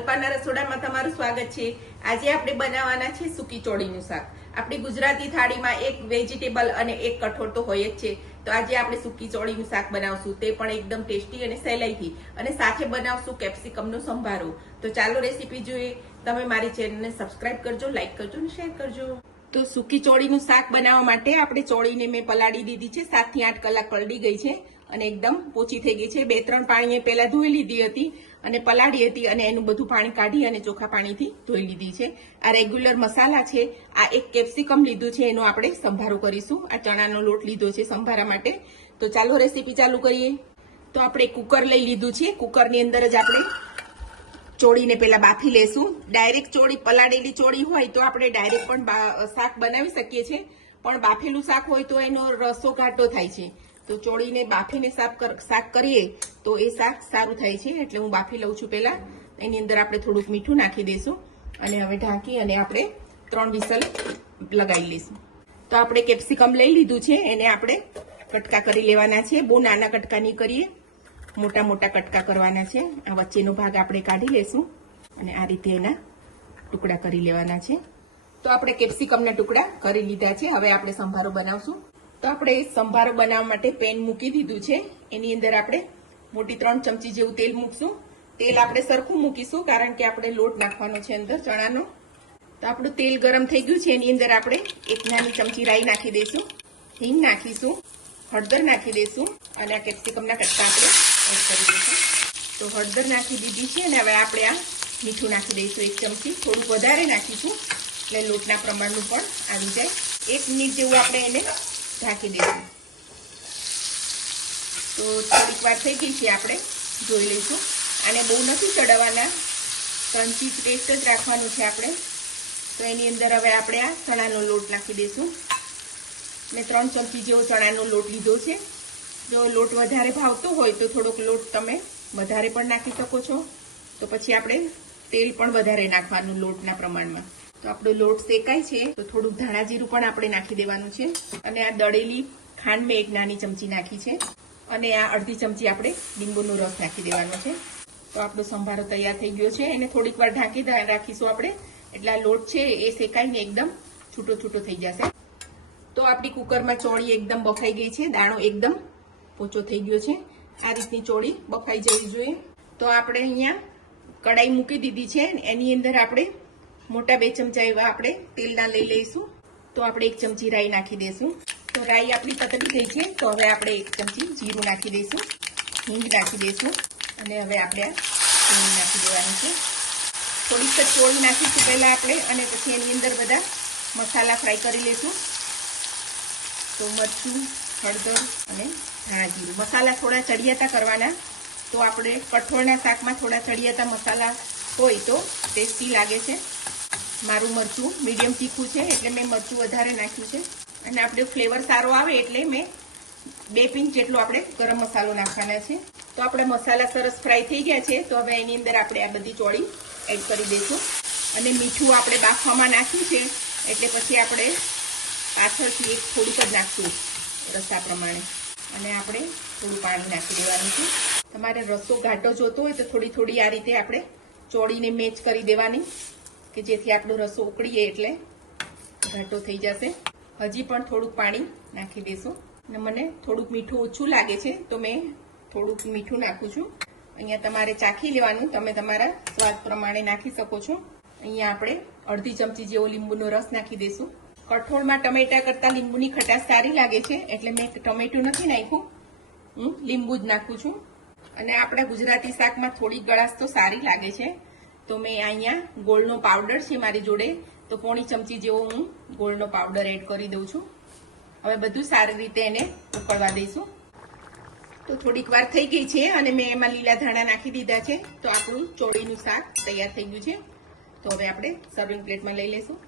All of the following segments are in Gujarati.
અલ્પાના રસોડામાં તમારું સ્વાગત છે। આજે આપણે બનાવવાના છે સૂકી ચોળીનું શાક। આપણી ગુજરાતી થાળીમાં એક વેજીટેબલ અને એક કઠોળ તો હોય જ છે। તો આજે આપણે સૂકી ચોળીનું શાક બનાવશું, તે પણ એકદમ ટેસ્ટી અને સહેલાઈથી, અને સાથે બનાવશું કેપ્સિકમનો સંભારો। તો ચાલો રેસીપી જોઈએ। તમે મારી ચેનલને સબસ્ક્રાઇબ કરજો, લાઈક કરજો અને શેર કરજો। તો સૂકી ચોળીનું શાક બનાવવા માટે આપણે ચોળીને મેં પલાળી દીધી છે। 7 થી 8 કલાક પલળી ગઈ છે અને એકદમ પોચી થઈ ગઈ છે। 2-3 પાણીએ પહેલા ધોઈ લીધી હતી અને પલાળી હતી અને એનું બધું પાણી કાઢી અને ચોખ્ખા પાણીથી ધોઈ લીધી છે। આ રેગ્યુલર મસાલા છે। આ એક કેપ્સિકમ લીધું છે, એનો આપણે સંભારો કરીશું। આ ચણાનો લોટ લીધો છે સંભારા માટે। તો ચાલો રેસીપી ચાલુ કરીએ। તો આપણે કુકર લઈ લીધું છે। કુકરની અંદર જ આપણે ચોળીને પહેલા બાફી લેશું। ડાયરેક્ટ ચોળી, પલાળેલી ચોળી હોય તો આપણે ડાયરેક્ટ પણ શાક બનાવી શકીએ છીએ, પણ બાફેલું શાક હોય તો એનો રસો ઘાટો થાય છે। તો ચોળીને બાફીને શાક કરીએ તો એ શાક સારું થાય છે, એટલે હું બાફી લઉં છું પહેલા। એની અંદર આપણે થોડુંક મીઠું નાખી દઈશું અને હવે ઢાંકી અને આપણે 3 વિસલ લગાવી લઈશું। તો આપણે કેપ્સિકમ લઈ લીધું છે, એને આપણે કટકા કરી લેવાના છે। બહુ નાના કટકા નહીં કરીએ, મોટા મોટા કટકા કરવાના છે। આ વચ્ચેનો ભાગ આપણે કાઢી લેશું અને આ રીતે એના ટુકડા કરી લેવાના છે। તો આપણે કેપ્સિકમના ટુકડા કરી લીધા છે। હવે આપણે સંભારો બનાવશું। તો આપણે સંભારો બનાવવા માટે પેન મૂકી દીધું છે। એની અંદર આપણે મોટી 3 ચમચી જેવું તેલ મૂકશું। તેલ આપણે સરખું મૂકીશું, કારણ કે આપણે લોટ નાખવાનો છે અંદર ચણાનો। તો આપણું તેલ ગરમ થઈ ગયું છે। એની અંદર આપણે 1 નાની ચમચી રાઈ નાખી દઈશું, હિંગ નાખીશું, હળદર નાખી દઈશું અને આ કેપ્સિકમના કટકા આપણે એડ કરી દઈશું। તો હળદર નાખી દીધી છે અને હવે આપણે આ મીઠું નાખી દઈશું 1 ચમચી, થોડુંક વધારે નાખીશું એટલે લોટના પ્રમાણનું પણ આવી જાય। 1 મિનિટ જેવું આપણે એને ઢાંકી દઈશું। તો થોડીક વાર થઈ ગઈ છે, આપણે જોઈ લઈશું। આને બહુ નથી ચડાવવાના, ક્રન્ચી ટેસ્ટ જ રાખવાનું છે આપણે। તો એની અંદર હવે આપણે આ ચણાનો લોટ નાખી દઈશું। મેં 3 ચમચી જેવો ચણાનો લોટ લીધો છે। જો લોટ વધારે ભાવતો હોય તો થોડોક લોટ તમે વધારે પણ નાખી શકો છો। તો પછી આપણે તેલ પણ વધારે નાખવાનું લોટના પ્રમાણમાં। તો આપણો લોટ શેકાય છે તો થોડુંક ધાણા જીરું પણ આપણે નાખી દેવાનું છે। અને આ દળેલી ખાંડ મેં 1 નાની ચમચી નાખી છે અને આ અડધી ચમચી આપણે લીંબુનો રસ નાખી દેવાનો છે। તો આપણો સંભારો તૈયાર થઈ ગયો છે। એને થોડીક વાર ઢાંકી રાખીશું આપણે, એટલે આ લોટ છે એ શેકાઈને એકદમ છૂટો છૂટો થઈ જશે। તો આપણી કુકરમાં ચોળી એકદમ બફાઈ ગઈ છે, દાણો એકદમ પોચો થઈ ગયો છે। આ રીતની ચોળી બફાઈ જવી જોઈએ। તો આપણે અહીંયા કડાઈ મૂકી દીધી છે, એની અંદર આપણે મોટા 2 ચમચા એવા આપણે તેલના લઈ લઈશું। તો આપણે 1 ચમચી રાઈ નાખી દઈશું। તો રાઈ આપણી તતડી ગઈ છે, તો હવે આપણે 1 ચમચી જીરું નાખી દઈશું, હિંગ નાખી દઈશું અને હવે આપણે આ ચોળી નાખી દેવાની છે। થોડીક જ ચોળી નાખીશું પહેલા આપણે, અને પછી એની અંદર બધા મસાલા ફ્રાય કરી લઈશું। તો મરચું, હળદર અને ધાણા જીરું, મસાલા થોડા ચડિયાતા કરવાના। તો આપણે કઠોળના શાકમાં થોડા ચડિયાતા મસાલા હોય તો ટેસ્ટી લાગે છે। મારું મરચું મીડિયમ તીખું છે એટલે મેં મરચું વધારે નાખ્યું છે, અને આપણે ફ્લેવર સારો આવે એટલે મેં 2 પિંચ જેટલો આપણે ગરમ મસાલો નાખવાના છે। તો આપણે મસાલા સરસ ફ્રાય થઈ ગયા છે। તો હવે એની અંદર આપણે આ બધી ચોળી એડ કરી દઈશું, અને મીઠું આપણે બાફવામાં નાખ્યું છે એટલે પછી આપણે પાછળથી થોડુંક જ નાખશું રસા પ્રમાણે, અને આપણે થોડું પાણી નાખી દેવાનું છે। તમારે રસો ઘાટો જોતો હોય તો થોડી થોડી આ રીતે આપણે ચોળીને મેચ કરી દેવાની, કે જેથી આપણો રસો ઉકળીએ એટલે ઘાટો થઈ જશે। હજી પણ થોડુંક પાણી નાખી દઈશું, અને મને થોડુંક મીઠું ઓછું લાગે છે તો મેં થોડુંક મીઠું નાખું છું। અહીંયા તમારે ચાખી લેવાનું, તમે તમારા સ્વાદ પ્રમાણે નાખી શકો છો। અહીંયા આપણે અડધી ચમચી જેવો લીંબુનો રસ નાખી દઈશું। કઠોળમાં ટમેટા કરતાં લીંબુની ખટાશ સારી લાગે છે એટલે મેં ટમેટું નથી નાખ્યું, હું લીંબુ જ નાખું છું। અને આપણા ગુજરાતી શાકમાં થોડી ગળાશ તો સારી લાગે છે, તો મેં અહીંયા ગોળનો પાવડર છે મારી જોડે, તો 1/4 ચમચી જેવો હું ગોળનો પાવડર એડ કરી દઉં છું। હવે બધું સારી રીતે એને ઉકળવા દઈશું। તો થોડીક વાર થઈ ગઈ છે અને મેં એમાં લીલા ધાણા નાખી દીધા છે। તો આપણું ચોળીનું શાક તૈયાર થઈ ગયું છે। તો હવે આપણે સર્વિંગ પ્લેટમાં લઈ લઈશું।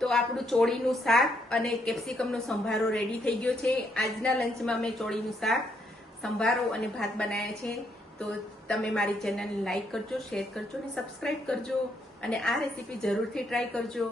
તો આપણું ચોળીનું શાક અને કેપ્સિકમનો સંભારો રેડી થઈ ગયો છે। આજના લંચમાં મેં ચોળીનું શાક, સંભારો અને ભાત બનાવ્યા છે। તો તમે મારી ચેનલને લાઈક કરજો, શેર કરજો અને સબસ્ક્રાઇબ કરજો, અને આ રેસીપી જરૂરથી ટ્રાય કરજો।